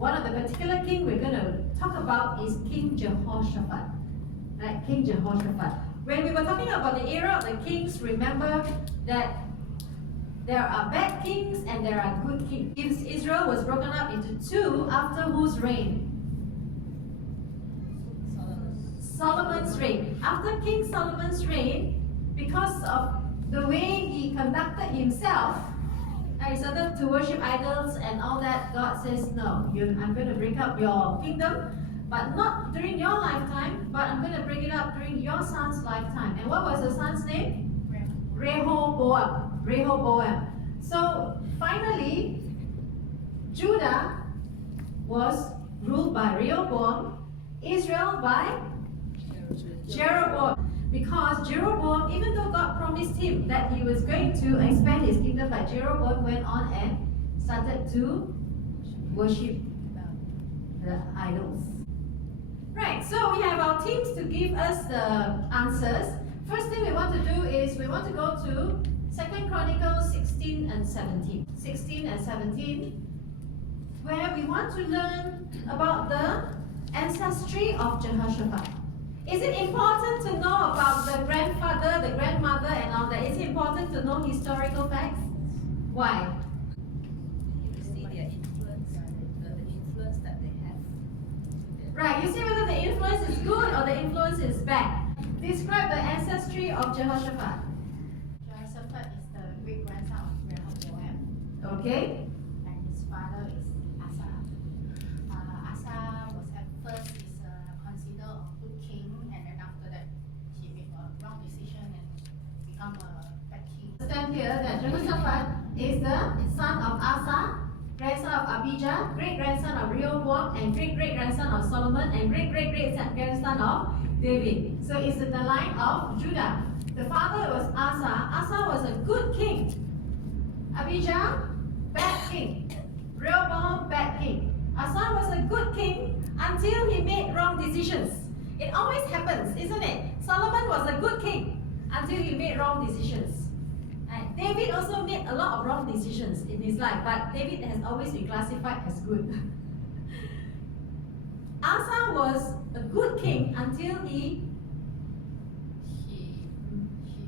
one of the particular king we're going to talk about is King Jehoshaphat. Right? King Jehoshaphat. When we were talking about the era of the kings, remember that there are bad kings and there are good kings. Israel was broken up into two after whose reign? Solomon's reign. After King Solomon's reign, because of the way he conducted himself, he started to worship idols and all that, God says, no, I'm going to break up your kingdom, but not during your lifetime, but I'm going to break it up during your son's lifetime. And what was the son's name? Rehoboam. Rehoboam. So finally, Judah was ruled by Rehoboam, Israel by Jeroboam. Because Jeroboam, even though God promised him that he was going to expand his kingdom, but Jeroboam went on and started to worship the idols. Right, so we have our teams to give us the answers. First thing we want to do is we want to go to 2 Chronicles 16 and 17. 16 and 17, where we want to learn about the ancestry of Jehoshaphat. Is it important to know about the grandfather, the grandmother, and all that? Is it important to know historical facts? Why? You see their influence, the influence that they have. Right, you see whether the influence is good or the influence is bad. Describe the ancestry of Jehoshaphat. Jehoshaphat is the great-grandson of Rehoboam. Okay. And his father is Asa. Asa was at first considered a good king, and then after that he made a wrong decision and become a bad king. Understand here that Jehoshaphat is the son of Asa, grandson of Abijah, great-grandson of Rehoboam, and great-great-grandson of Solomon, and great-great-great-grandson of David. So it's in the line of Judah. The father was Asa. Asa was a good king. Abijah, bad king. Rehoboam, bad king. Asa was a good king until he made wrong decisions. It always happens, isn't it? Solomon was a good king until he made wrong decisions. And David also made a lot of wrong decisions in his life, but David has always been classified as good. Asa was a good king until he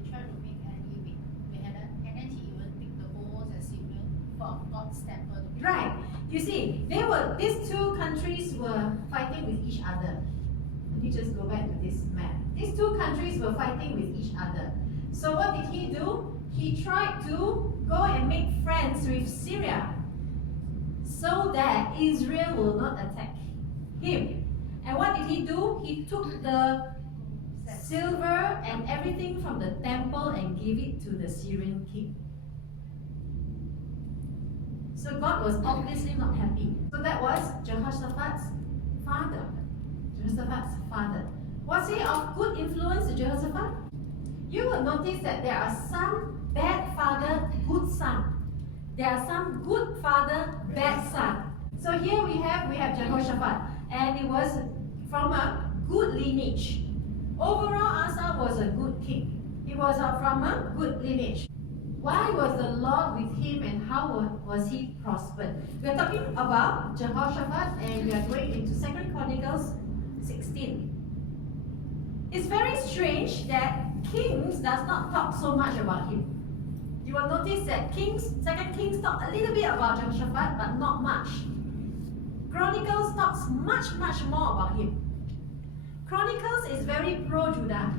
tried to make enemy beheaded, and then he even picked the bulls and Simeon from God's temple. right. You see, these two countries were fighting with each other. Let me just go back to this map. These two countries were fighting with each other. So what did he do? He tried to go and make friends with Syria so that Israel will not attack him. And what did he do? He took the silver and everything from the temple and gave it to the Syrian king. So God was obviously not happy. So that was Jehoshaphat's father. Jehoshaphat's father. Was he of good influence to Jehoshaphat? You will notice that there are some bad father, good son. There are some good father, bad son. So here we have Jehoshaphat, and he was from a good lineage. Overall, Asa was a good king. He was from a good lineage. Why was the Lord with him, and how was he prospered? We are talking about Jehoshaphat, and we are going into 2 Chronicles 16. It's very strange that Kings does not talk so much about him. You will notice that 2 Kings talk a little bit about Jehoshaphat, but not much. Chronicles talks much more about him. Chronicles is very pro-Judah.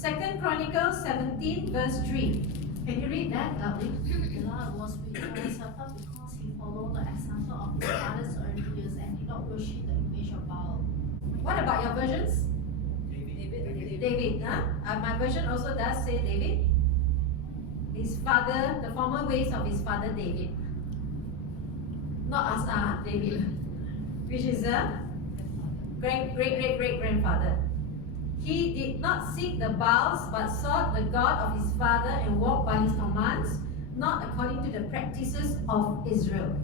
2 Chronicles 17 verse 3. Can you read that loudly? The Lord was with Jehoshaphat because he followed the example of his father's early years and did not worship the image of Baal. What about your versions? David, huh? My version also does say David. His father, the former ways of his father David. Not Asa, David. Which is a great-great-great-great-grandfather. He did not seek the Baals, but sought the God of his father and walked by his commands, not according to the practices of Israel.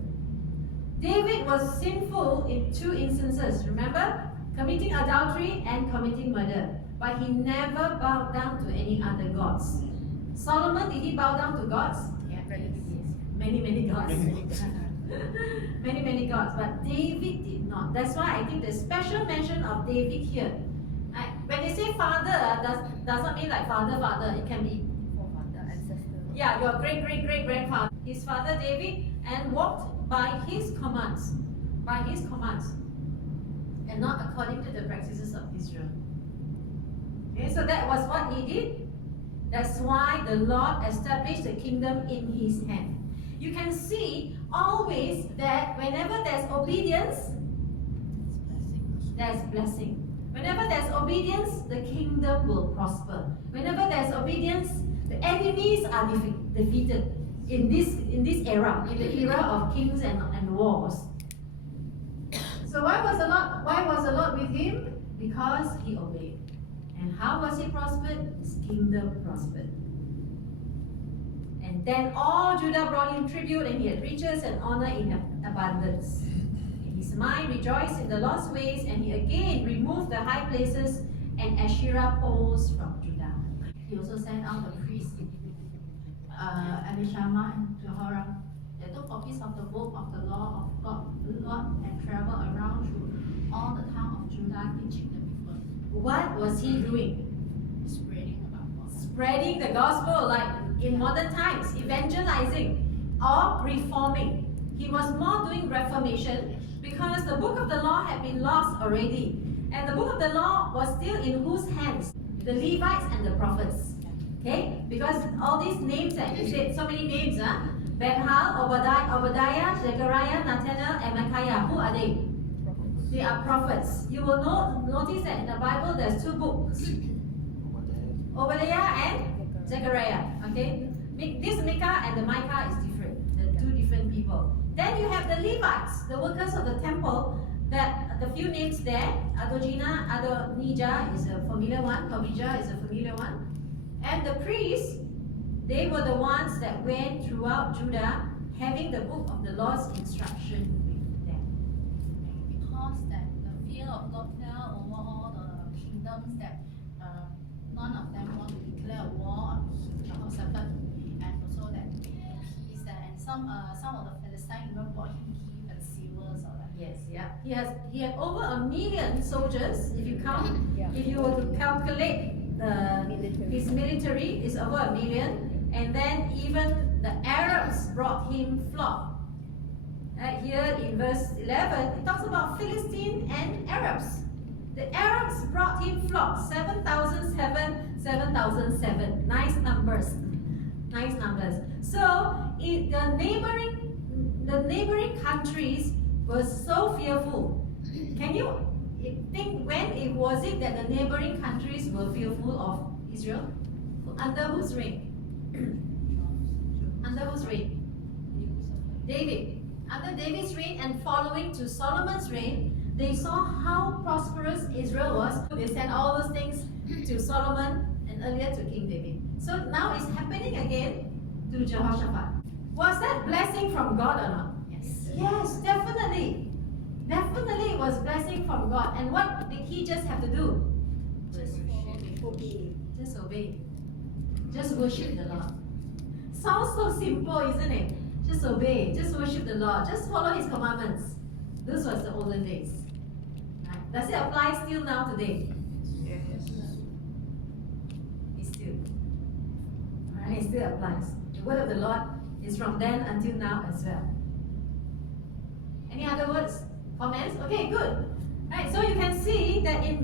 David was sinful in 2 instances, remember? Committing adultery and committing murder. But he never bowed down to any other gods. Solomon, did he bow down to gods? Yeah, Many gods. Many gods, but David did not. That's why I think the special mention of David here. When they say father, does not mean like father. It can be Forefather, ancestor. yeah, your great grandfather. His father David, and walked by his commands, and not according to the practices of Israel. Okay, so that was what he did. That's why the Lord established the kingdom in his hand. You can see always that whenever there's obedience, there's blessing. Whenever there's obedience, the kingdom will prosper. Whenever there's obedience, the enemies are defeated. In this era, in the era of kings and wars. So why was the Lord with him? Because he obeyed. And how was he prospered? His kingdom prospered. And then all Judah brought him tribute, and he had riches and honor in abundance. And his mind rejoiced in the Lord's ways, and he again removed the high places and Asherah poles from Judah. He also sent out the priests, Elishama and Jehoram. They took copies of the book of the law of God and traveled around through all the town of Judah, teaching the people. What was he doing? Spreading about God. Spreading the gospel, like in modern times, evangelizing or reforming. He was more doing reformation because the book of the law had been lost already. And the book of the law was still in whose hands? The Levites and the prophets. Okay? Because all these names that he said, so many names, Ben-Hal, Obadiah, Zechariah, Nathanael, and Micaiah. Who are they? They are prophets. You will notice that in the Bible there's two books. Obadiah and Zechariah. Okay? This Micah and the Micah is different. They're two different people. Then you have the Levites, the workers of the temple. That the few names there, Adonijah is a familiar one, Tobijah is a familiar one. And the priests, they were the ones that went throughout Judah having the book of the Lord's instruction with them. Because that the fear of God fell over all the kingdoms, that none of them want to declare war on Jehoshaphat, and also that peace there. And some of the Philistines even brought him gifts and silvers or that. Yes, yeah. He had over 1 million soldiers. If you count, if you were to calculate his military is over 1 million, and then even the Arabs brought him flock. Here in verse 11, it talks about Philistine and Arabs. The Arabs brought him flock, 7,007, 7,007. Nice numbers. So the neighboring countries were so fearful. Can you think when it was it that the neighboring countries were fearful of Israel? Under whose reign? Under whose reign? David. Under David's reign and following to Solomon's reign, they saw how prosperous Israel was. They sent all those things to Solomon and earlier to King David. So now it's happening again to Jehoshaphat. Was that blessing from God or not? Yes, definitely. Definitely it was blessing from God. And what did he just have to do? Just obey. Just obey. Just worship the Lord. Sounds so simple, isn't it? Just obey. Just worship the Lord. Just follow his commandments. This was the olden days. Right? Does it apply still now today? Yes. It still. Right? It still applies. The word of the Lord is from then until now as well. Any other words? Comments? Okay, good. Right, so you can see that in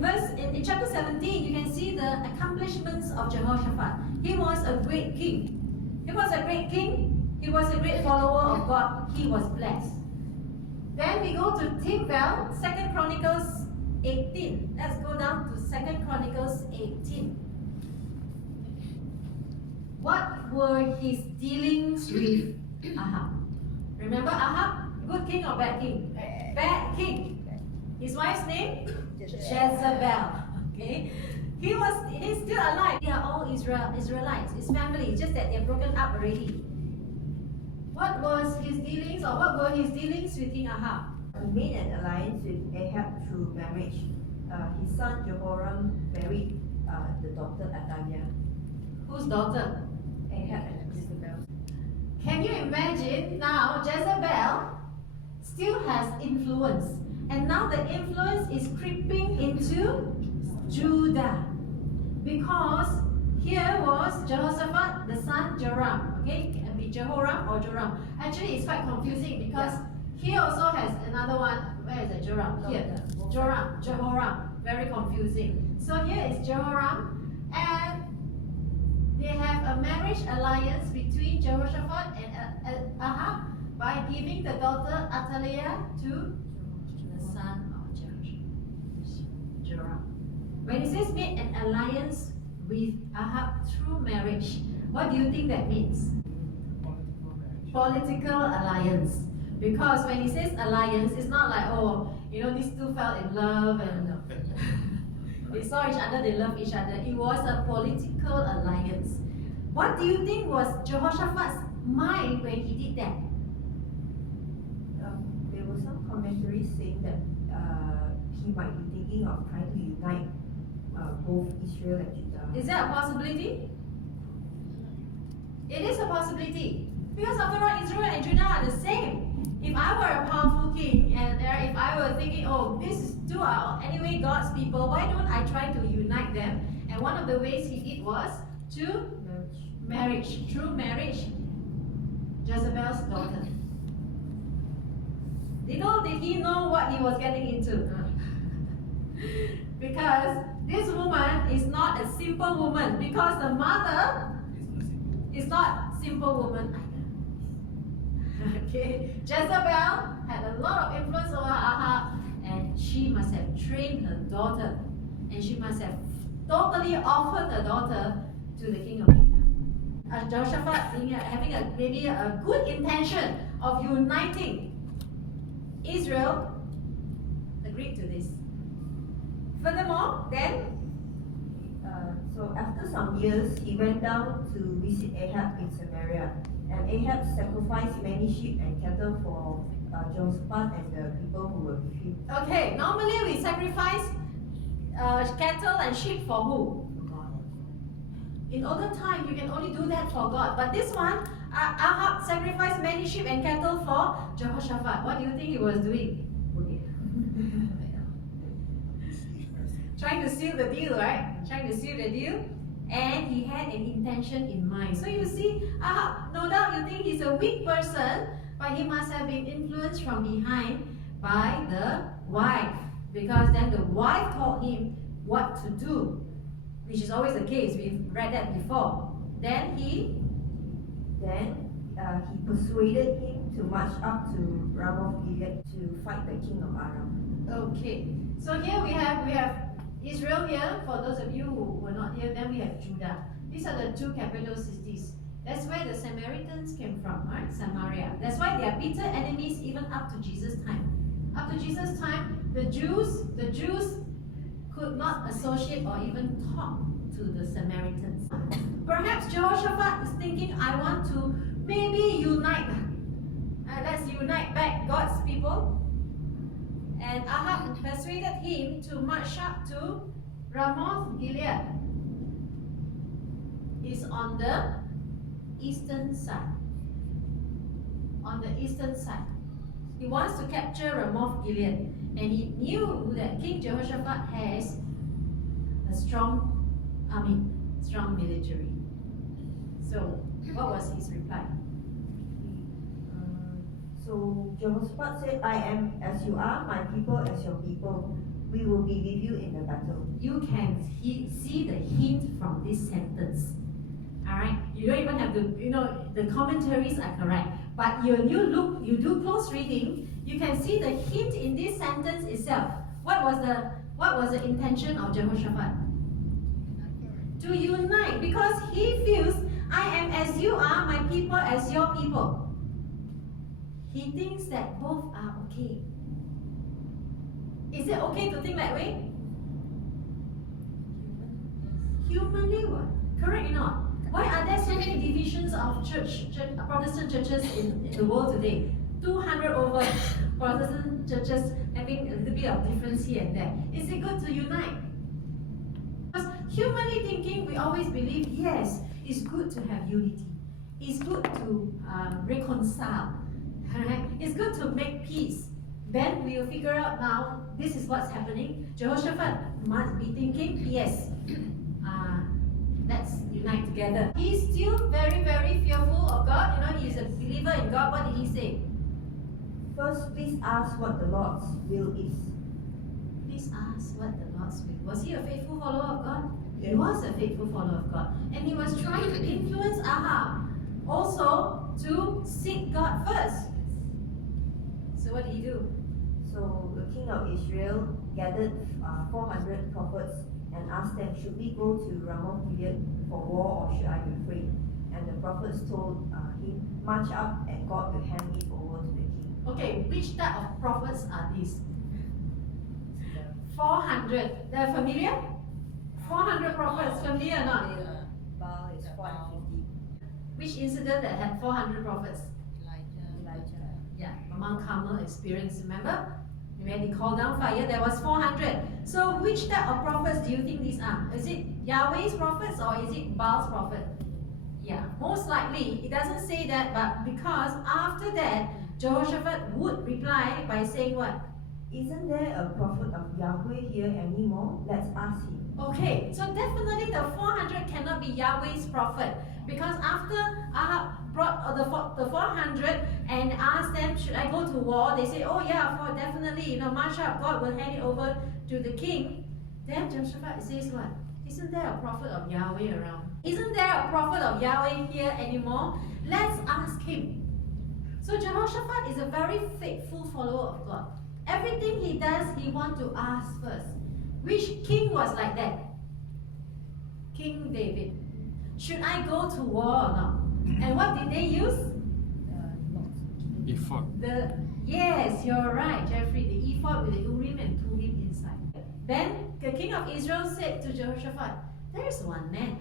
chapter 17, you can see the accomplishments of Jehoshaphat. He was a great king. He was a great king. He was a great follower of God. He was blessed. Then we go to Tigvel, 2 Chronicles 18. Let's go down to 2 Chronicles 18. What were his dealings with Ahab? Remember Ahab? Good king or bad king? Bad king. His wife's name? Jezebel. Okay. He's still alive. They are all Israelites. His family. Just that they're broken up already. What was his dealings, or what were his dealings with King Ahab? He made an alliance with Ahab through marriage. His son Jehoram married the daughter Athaliah. Whose daughter? Ahab and Jezebel. Can you imagine now Jezebel still has influence. And now the influence is creeping into Judah. Because here was Jehoshaphat, the son Joram. Okay, it can be Jehoram or Joram. Actually, it's quite confusing because here also has another one. Where is it? Joram. Here. Joram. Jehoram. Very confusing. So here is Jehoram, and they have a marriage alliance between Jehoshaphat and Ahab by giving the daughter Athaliah to the son of Joram. When it says made an alliance with Ahab through marriage, what do you think that means? Political alliance. Because when it says alliance, it's not like, oh, you know, these two fell in love and they saw each other, they loved each other. It was a political alliance. What do you think was Jehoshaphat's mind when he did that? There were some commentaries saying that he might be thinking of trying to unite both Israel and Judah. Is that a possibility? It is a possibility. Because after all, Israel and Judah are the same. If I were a powerful king and if I were thinking, oh, these two are anyway God's people, why don't I try to unite them? And one of the ways he did was to marriage. Through marriage, Jezebel's daughter. Little did he know what he was getting into. Because this woman is not a simple woman. Because the mother is not a simple woman either. Okay, Jezebel had a lot of influence over Ahab, and she must have trained her daughter, and she must have totally offered her daughter to the king of Judah. Jehoshaphat having maybe a good intention of uniting Israel, agreed to this. Furthermore, then, so after some years, he went down to visit Ahab in Samaria. And Ahab sacrificed many sheep and cattle for Jehoshaphat and the people who were with him. Okay, normally we sacrifice cattle and sheep for who? In older time, you can only do that for God. But this one, Ahab sacrificed many sheep and cattle for Jehoshaphat. What do you think he was doing? Trying to seal the deal, right? Trying to seal the deal. And he had an intention in mind. So you see, no doubt you think he's a weak person, but he must have been influenced from behind by the wife. Because then the wife told him what to do, which is always the case. We've read that before. Then he persuaded him to march up to Ramoth Gilead to fight the king of Aram. Okay. So here we have Israel here, for those of you who were not here, then we have Judah. These are the two capital cities. That's where the Samaritans came from, right? Samaria. That's why they are bitter enemies even up to Jesus' time. Up to Jesus' time, the Jews could not associate or even talk to the Samaritans. Perhaps Jehoshaphat is thinking, I want to maybe unite. Let's unite back God's people. And Ahab persuaded him to march up to Ramoth Gilead. It's on the eastern side. On the eastern side. He wants to capture Ramoth Gilead. And he knew that King Jehoshaphat has a strong army, strong military. So, what was his reply? So Jehoshaphat said, I am as you are, my people as your people. We will be with you in the battle. You can see the hint from this sentence. Alright? You don't even have to, the commentaries are correct. But you do close reading, you can see the hint in this sentence itself. What was the intention of Jehoshaphat? To unite, because he feels, I am as you are, my people as your people. He thinks that both are okay. Is it okay to think that way? Humanly what? Correct or not? Why are there so many divisions of Protestant churches in the world today? 200 over Protestant churches having a little bit of difference here and there. Is it good to unite? Because humanly thinking, we always believe, yes, it's good to have unity. It's good to reconcile, Alright? It's good to make peace. Then we will figure out now this is what's happening. Jehoshaphat must be thinking, yes, let's unite together. He's still very, very fearful of God. You know, he's a believer in God. What did he say? First, please ask what the Lord's will is. Please ask what the Lord's will. Was he a faithful follower of God? He Yes. was a faithful follower of God. And he was trying to influence Ahab also to seek God first. So what did he do? So the king of Israel gathered 400 prophets and asked them, should we go to Ramoth Gilead for war or should I refrain? And the prophets told him, march up and God will hand it over to the king. Okay, which type of prophets are these? 400. They're familiar? 400 prophets, familiar or not? Baal is 450. Which incident that had 400 prophets? Elijah. Yeah, Mount Carmel experience, remember? When he called down fire, there was 400. So which type of prophets do you think these are? Is it Yahweh's prophets or is it Baal's prophet? Yeah, most likely, it doesn't say that, but because after that, Jehoshaphat would reply by saying what? Isn't there a prophet of Yahweh here anymore? Let's ask him. Okay, so definitely the 400 cannot be Yahweh's prophet, because after Ahab brought the 400 and asked them, should I go to war? They say, oh yeah, definitely, march up, God will hand it over to the king. Then Jehoshaphat says what? Isn't there a prophet of Yahweh around? Isn't there a prophet of Yahweh here anymore? Let's ask him. So Jehoshaphat is a very faithful follower of God. Everything he does, he wants to ask first. Which king was like that? King David. Should I go to war or not? And what did they use? Ephod. Yes, you're right, Jeffrey. The ephod with the Urim and Thummim inside. Then the king of Israel said to Jehoshaphat, there's one man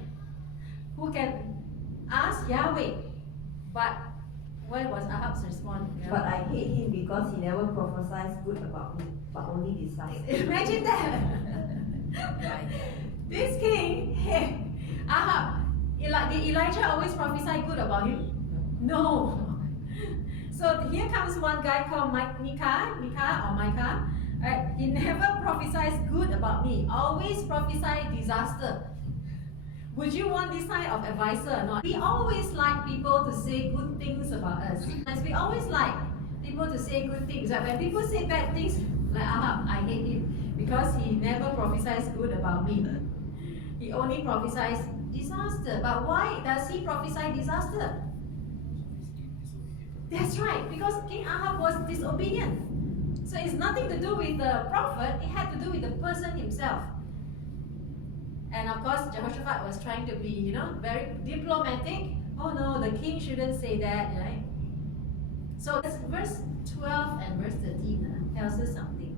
who can ask Yahweh. But what was Ahab's response? But I hate him because he never prophesies good about me, but only disasters. Imagine that. This king, Ahab, did Elijah always prophesy good about him? No. So here comes one guy called Micah. He never prophesies good about me. Always prophesy disaster. Would you want this kind of advisor or not? We always like people to say good things about us. As we always like people to say good things. Like when people say bad things, like Ahab, I hate him because he never prophesies good about me. He only prophesies disaster. But why does he prophesy disaster? That's right, because King Ahab was disobedient. So it's nothing to do with the prophet, it had to do with the person himself. And of course, Jehoshaphat was trying to be, very diplomatic. Oh no, the king shouldn't say that, right? So verse 12 and verse 13 tells us something.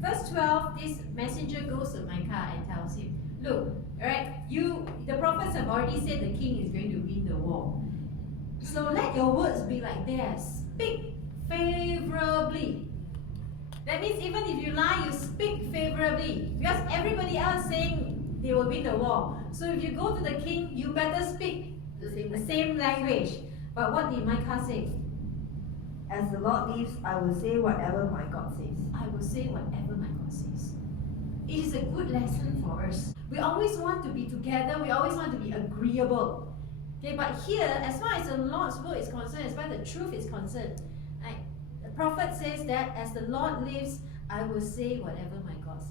Verse 12, this messenger goes to Micah and tells him, look, right, the prophets have already said the king is going to win the war. So let your words be like theirs. Speak favorably. That means even if you lie, you speak favorably. Because everybody else saying they will win the war. So if you go to the king, you better speak the same language. But what did Micah say? As the Lord lives, I will say whatever my God says. I will say whatever my God says. It is a good lesson for us. We always want to be together. We always want to be agreeable. Okay, but here, as far as the Lord's word is concerned, as far as the truth is concerned, the prophet says that as the Lord lives, I will say whatever my God says.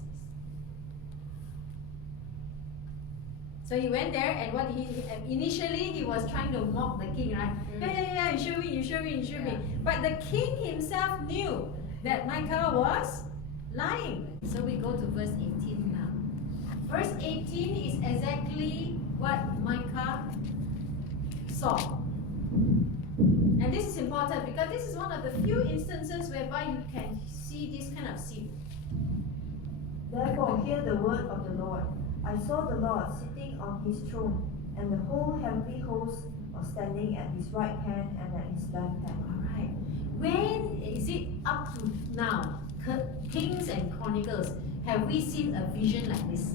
So he went there, and what initially he was trying to mock the king, right? Yeah, you should me. But the king himself knew that Micah was lying. So we go to verse 18 now. Verse 18 is exactly what Micah saw. And this is important because this is one of the few instances whereby you can see this kind of scene. Therefore, hear the word of the Lord. I saw the Lord sitting on his throne, and the whole heavenly host was standing at his right hand and at his left hand. Alright. When is it up to now? Kings and Chronicles, have we seen a vision like this?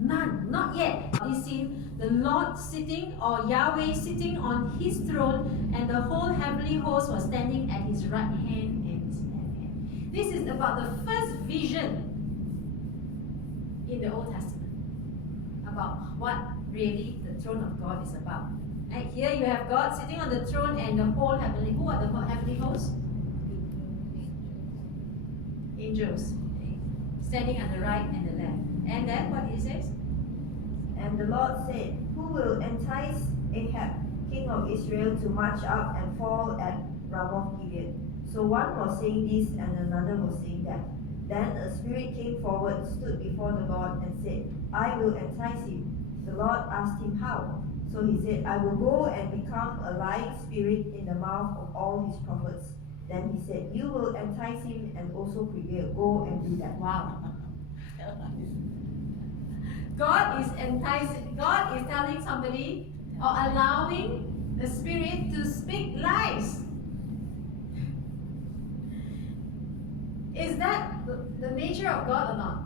None, not yet. He's seen the Lord sitting, or Yahweh sitting on his throne, and the whole heavenly host was standing at his right hand and his left hand. This is about the first vision in the Old Testament about what really the throne of God is about. And here you have God sitting on the throne and the whole heavenly. Who are the heavenly hosts? Angels. Standing on the right and the left. And then what he says? And the Lord said, Who will entice Ahab, king of Israel, to march up and fall at Ramoth Gilead? So one was saying this and another was saying that. Then a spirit came forward, stood before the Lord, and said, I will entice him. The Lord asked him how. So he said, I will go and become a lying spirit in the mouth of all his prophets. Then he said, You will entice him and also prevail. Go and do that. Wow. God is enticing, God is telling somebody or allowing the spirit to speak lies. Is that the nature of God or not?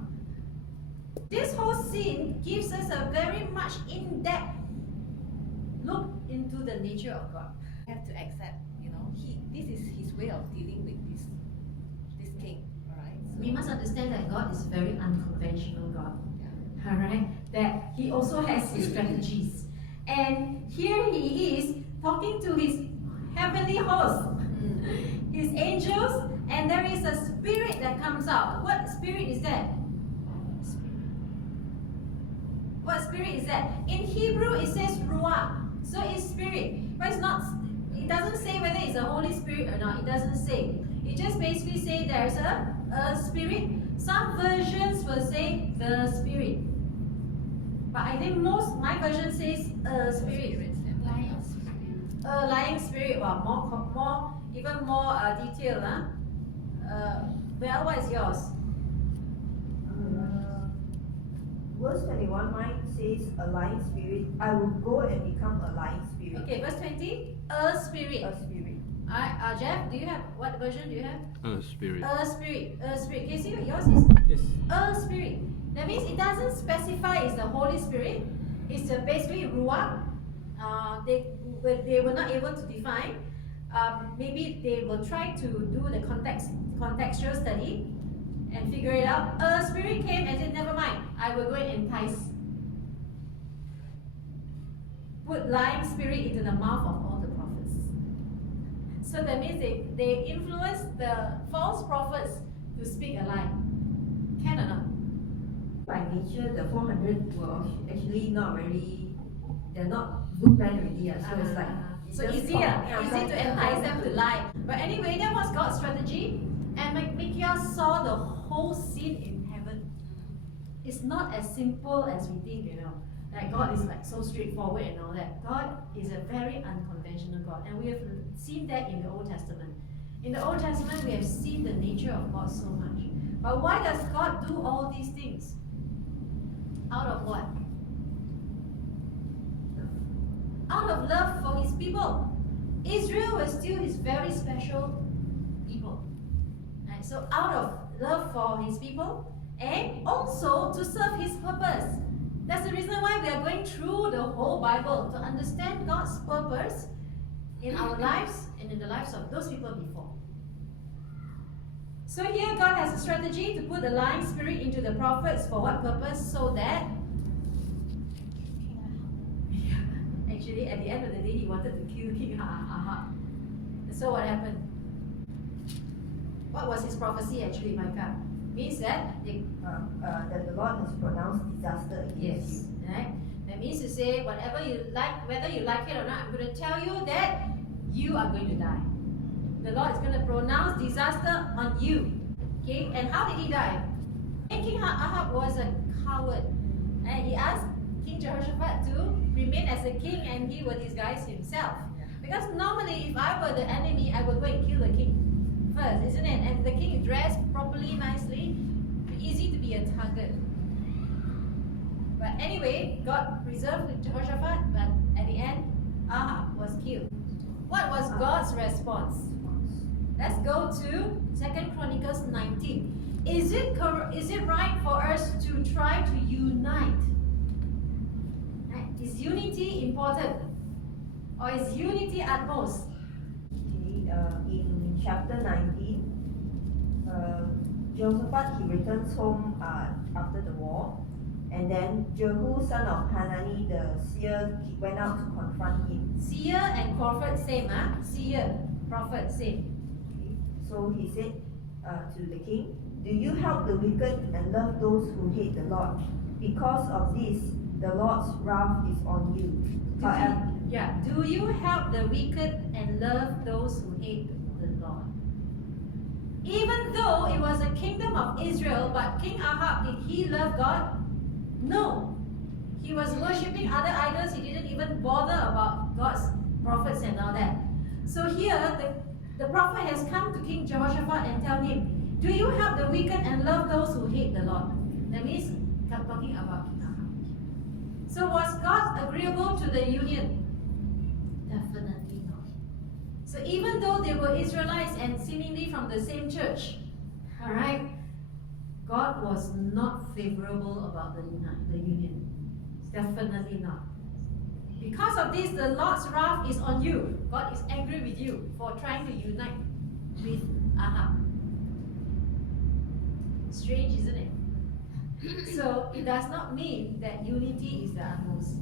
This whole scene gives us a very much in-depth look into the nature of God. We have to accept, this is his way of dealing with this king, alright? We must understand that God is a very unconventional God. Yeah. Alright? That he also has his strategies. And here he is talking to his heavenly host, his angels, and there is a spirit that comes out. What spirit is that? What spirit is that? In Hebrew it says ruach. So it's spirit. But it doesn't say whether it's a Holy Spirit or not. It doesn't say. It just basically says there's a spirit. Some versions will say the spirit. But I think my version says a spirit. A lying spirit. Well, even more detailed. Well, what is yours? Verse 21, mine says a lying spirit. I will go and become a lying spirit. Okay, verse 20. A spirit. A spirit. Jeff, do you have, what version do you have? A spirit. A spirit. A spirit. Can you see what yours is? Yes. A spirit. That means it doesn't specify it's the Holy Spirit. It's basically ruach. They were not able to define. Maybe they will try to do the contextual study and figure it out. A spirit came and said, never mind, I will go and entice. Put lying spirit into the mouth of all the prophets. So that means they influence the false prophets to speak a lie. Can or not? By nature, the 400 were actually not very, they're not good men already. So it's like, so just easy to entice them to lie. But anyway, that was God's strategy. And Micaiah saw the whole scene in heaven. It's not as simple as we think, Like God is like so straightforward and all that. God is a very unconventional God. And we have seen that in the Old Testament. In the Old Testament, we have seen the nature of God so much. But why does God do all these things? Out of what? Out of love for his people. Israel was still his very special people. Right? So out of love for his people and also to serve his purpose. That's the reason why we are going through the whole Bible, to understand God's purpose in our lives and in the lives of those people before. So here God has a strategy to put the lying spirit into the prophets. For what purpose? So that actually at the end of the day he wanted to kill King Ahab. So what happened? What was his prophecy actually, Micah? Means that that the Lord has pronounced disaster against you. Right? That means to say whatever you like, whether you like it or not, I'm going to tell you that you are going to die. The Lord is going to pronounce disaster on you. Okay? And how did he die? King Ahab was a coward. And he asked King Jehoshaphat to remain as a king, and he would disguise himself. Because normally if I were the enemy, I would go and kill the king first, isn't it? And the king is dressed properly, nicely, easy to be a target. But anyway, God preserved Jehoshaphat, but at the end, Ahab was killed. What was God's response? Let's go to 2 Chronicles 19. Is it right for us to try to unite Is unity important? Or is unity at most? Okay, in chapter 19, Jehoshaphat, he returns home after the war, and then Jehu, son of Hanani, the seer, he went out to confront him. Seer and prophet same, huh? Seer, prophet same. Okay. So he said to the king, "Do you help the wicked and love those who hate the Lord? Because of this, the Lord's wrath is on you." Do you help the wicked and love those who hate the Lord? Even though it was a kingdom of Israel, but King Ahab, did he love God? No. He was worshipping other idols. He didn't even bother about God's prophets and all that. So here, the prophet has come to King Jehoshaphat and tell him, do you help the wicked and love those who hate the Lord? That means, talking about King Ahab. So was God agreeable to the union? Definitely not. So even though they were Israelites and seemingly from the same church, alright, God was not favorable about the union. Definitely not. Because of this, the Lord's wrath is on you. God is angry with you for trying to unite with Ahab. Strange, isn't it? So it does not mean that unity is the utmost.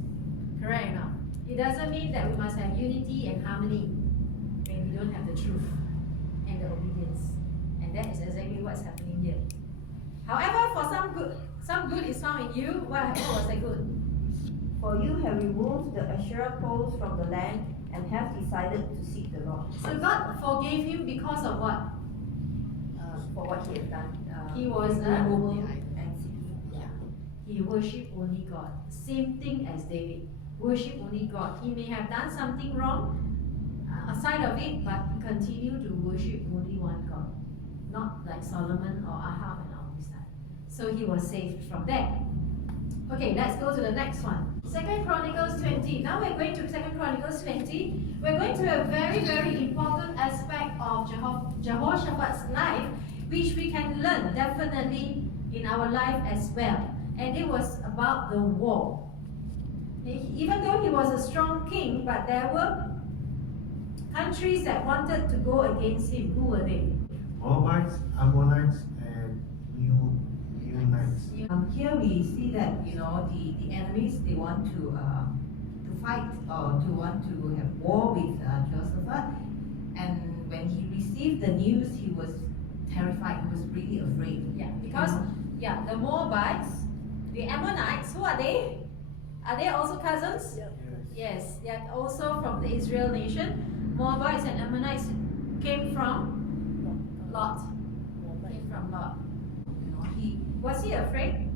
Correct enough. It doesn't mean that we must have unity and harmony when we don't have the truth and the obedience. And that is exactly what's happening here. However, for some good is found in you. What was that good? For you have removed the Asherah poles from the land and have decided to seek the Lord. So God forgave him because of what? For what he had done. He was removing and seeking. Yeah. He worshipped only God. Same thing as David. Worship only God. He may have done something wrong aside of it, but he continued to worship only one God. Not like Solomon or Ahab and all this time. So he was saved from that. Okay, let's go to the next one. 2 Chronicles 20. Now we're going to 2 Chronicles 20. We're going to a very, very important aspect of Jehoshaphat's life, which we can learn definitely in our life as well. And it was about the war. Even though he was a strong king, but there were countries that wanted to go against him. Who were they? Moabites, Ammonites, and Meunites. Here we see that the enemies, they want to fight or to want to have war with Jehoshaphat, and when he received the news, he was terrified. He was really afraid. Yeah, because the Moabites, the Ammonites, who are they? Are they also cousins? Yes, they are also from the Israel nation. Moabites and Ammonites came from Lot. Came from Lot. Was he afraid?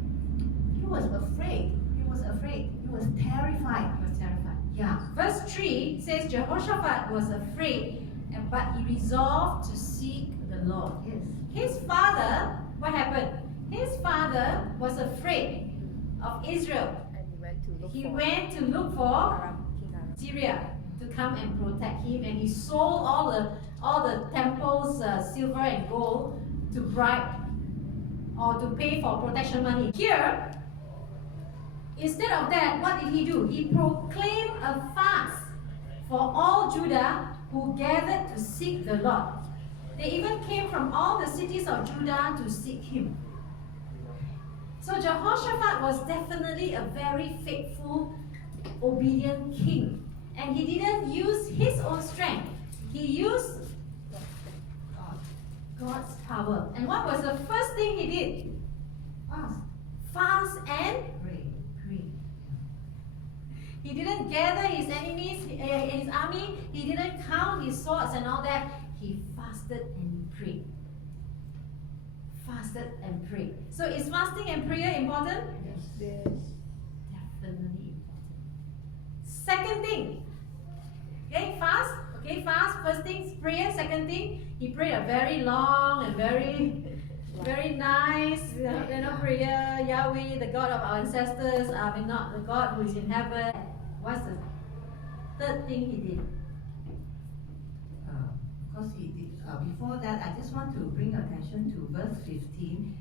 He was afraid. He was afraid. He was terrified. He was terrified. Yeah. Verse 3 says Jehoshaphat was afraid, but he resolved to seek the Lord. Yes. His father, what happened? His father was afraid of Israel. And He went to look for Syria to come and protect him, and he sold all the temples, silver and gold, to bribe or to pay for protection money. Here, instead of that, what did he do? He proclaimed a fast for all Judah who gathered to seek the Lord. They even came from all the cities of Judah to seek him. So Jehoshaphat was definitely a very faithful, obedient king. And he didn't use his own strength. He used God's power. And what was the first thing he did? Fast. Fast and Pray. pray. He didn't gather his enemies, his army. He didn't count his swords and all that. He fasted and he prayed. Fasted and prayed. So is fasting and prayer important? Yes. Definitely important. Second thing. Okay, fast. Okay, fast. First thing, prayer. Second thing, he prayed a very long and very nice, prayer. Yahweh, the God of our ancestors, not the God who is in heaven. What's the third thing he did? Because he did. Before that, I just want to bring attention to verse 15,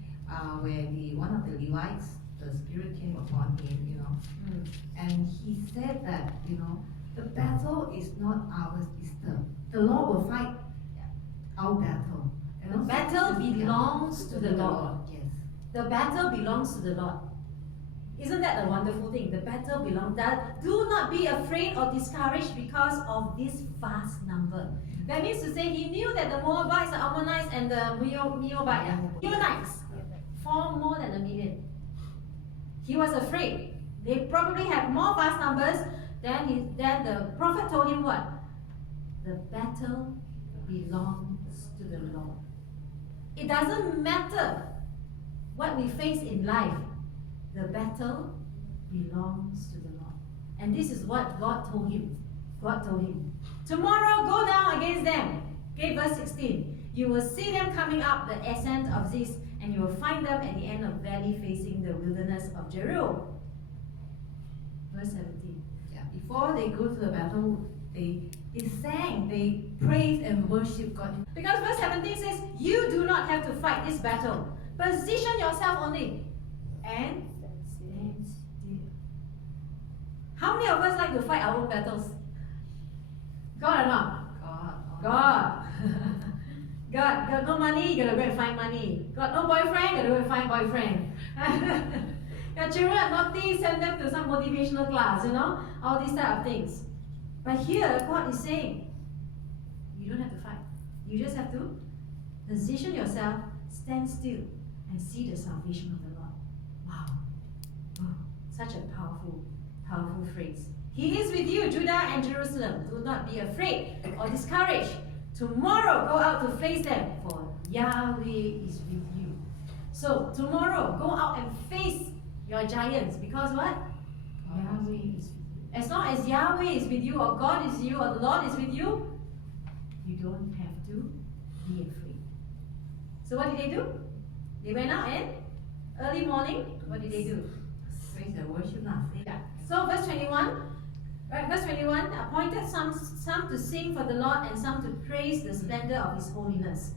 where one of the Levites, the Spirit came upon him, and he said that, the battle is not ours, it's the Lord will fight our battle. The battle belongs to the Lord. Yes. The battle belongs to the Lord. Isn't that a wonderful thing? The battle belongs. That do not be afraid or discouraged because of this vast number. That means to say he knew that the Moabites, the Ammonites, and the Meunites form more than 1 million. He was afraid. They probably have more vast numbers. Then the prophet told him what? The battle belongs to the Lord. It doesn't matter what we face in life. The battle belongs to the Lord. And this is what God told him. God told him, tomorrow go down against them. Okay, verse 16. You will see them coming up the ascent of Ziz, and you will find them at the end of the valley facing the wilderness of Jeruel. Verse 17. Yeah, before they go to the battle, they sang, they praised and worshiped God. Because verse 17 says, you do not have to fight this battle. Position yourself only and stand still. How many of us like to fight our own battles? God or not? God. God got no money, you gotta go and find money. Got no boyfriend, you gotta go and find boyfriend. Your children are naughty, send them to some motivational class, all these type of things. But here, God is saying, you don't have to fight. You just have to position yourself, stand still, and see the salvation of the Lord. Wow. Oh, such a powerful, powerful phrase. He is with you, Judah and Jerusalem. Do not be afraid or discouraged. Tomorrow go out to face them, for Yahweh is with you. So tomorrow go out and face your giants, because what? Yahweh is with you. As long as Yahweh is with you, or God is with you, or the Lord is with you, you don't have to be afraid. So what did they do? They went out and early morning, what did they do? Praise and worship, nothing. Yeah. So verse 21, verse 21, appointed some to sing for the Lord and some to praise the splendor of His holiness.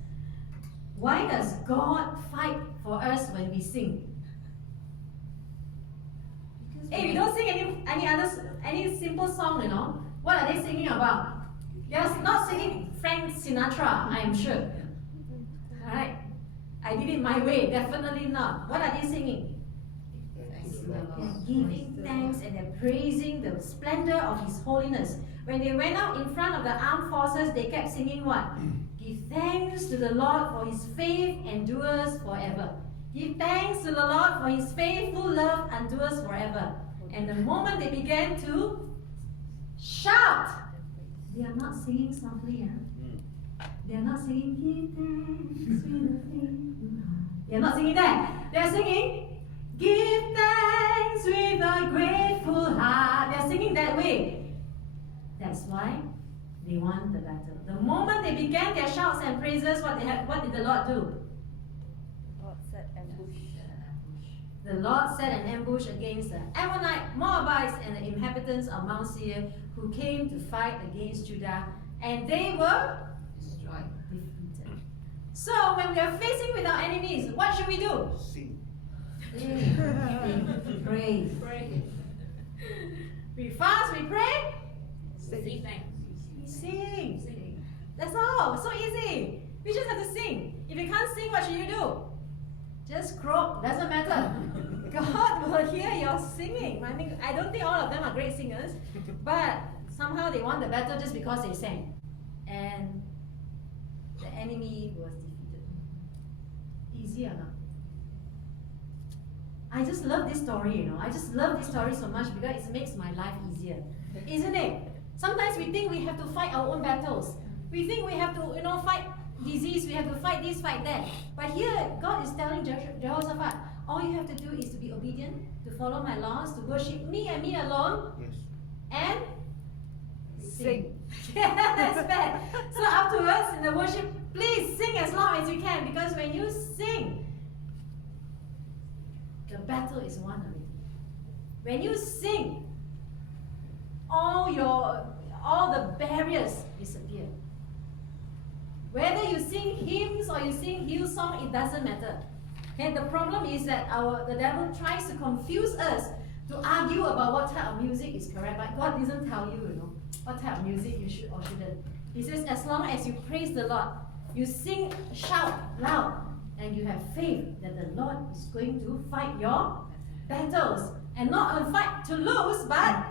Why does God fight for us when we sing? Hey, we don't sing any simple song, What are they singing about? They're not singing Frank Sinatra, I am sure. Alright. I did it my way, definitely not. What are they singing? They're giving thanks and they're praising the splendor of His holiness. When they went out in front of the armed forces, they kept singing what? Give thanks to the Lord, for His faith endures forever. Give thanks to the Lord, for His faithful love endures forever. And the moment they began to shout, they are not singing softly. They are not singing, give thanks with a faithful heart. They are not singing that. They are singing, give thanks with a grateful heart. They are singing that way. That's why they won the battle. The moment they began their shouts and praises, what did the Lord do? God set ambush. The Lord set an ambush against the Ammonite, Moabites, and the inhabitants of Mount Seir, who came to fight against Judah, and they were Destroyed. defeated. So when we are facing with our enemies, what should we do? Sing. Praise. We fast, we pray, Sing thanks. we sing. That's all. So easy. We just have to sing. If you can't sing, what should you do? Just croak. Doesn't matter. God will hear your singing. I mean, I don't think all of them are great singers, but somehow they won the battle just because they sang. And the enemy was defeated. Easy or not? I just love this story, I just love this story so much because it makes my life easier. Isn't it? Sometimes we think we have to fight our own battles. We think we have to, fight disease, we have to fight this, fight that. But here, God is telling Jehoshaphat, all you have to do is to be obedient, to follow my laws, to worship me and me alone, Yes. and sing. Yeah, that's bad. So afterwards, in the worship, please sing as long as you can, because when you sing, the battle is won already. When you sing, all the barriers disappear. Whether you sing hymns or you sing Hillsong, it doesn't matter. Okay, the problem is that the devil tries to confuse us to argue about what type of music is correct. But God doesn't tell you, what type of music you should or shouldn't. He says, as long as you praise the Lord, you sing, shout loud, and you have faith that the Lord is going to fight your battles. And not a fight to lose, but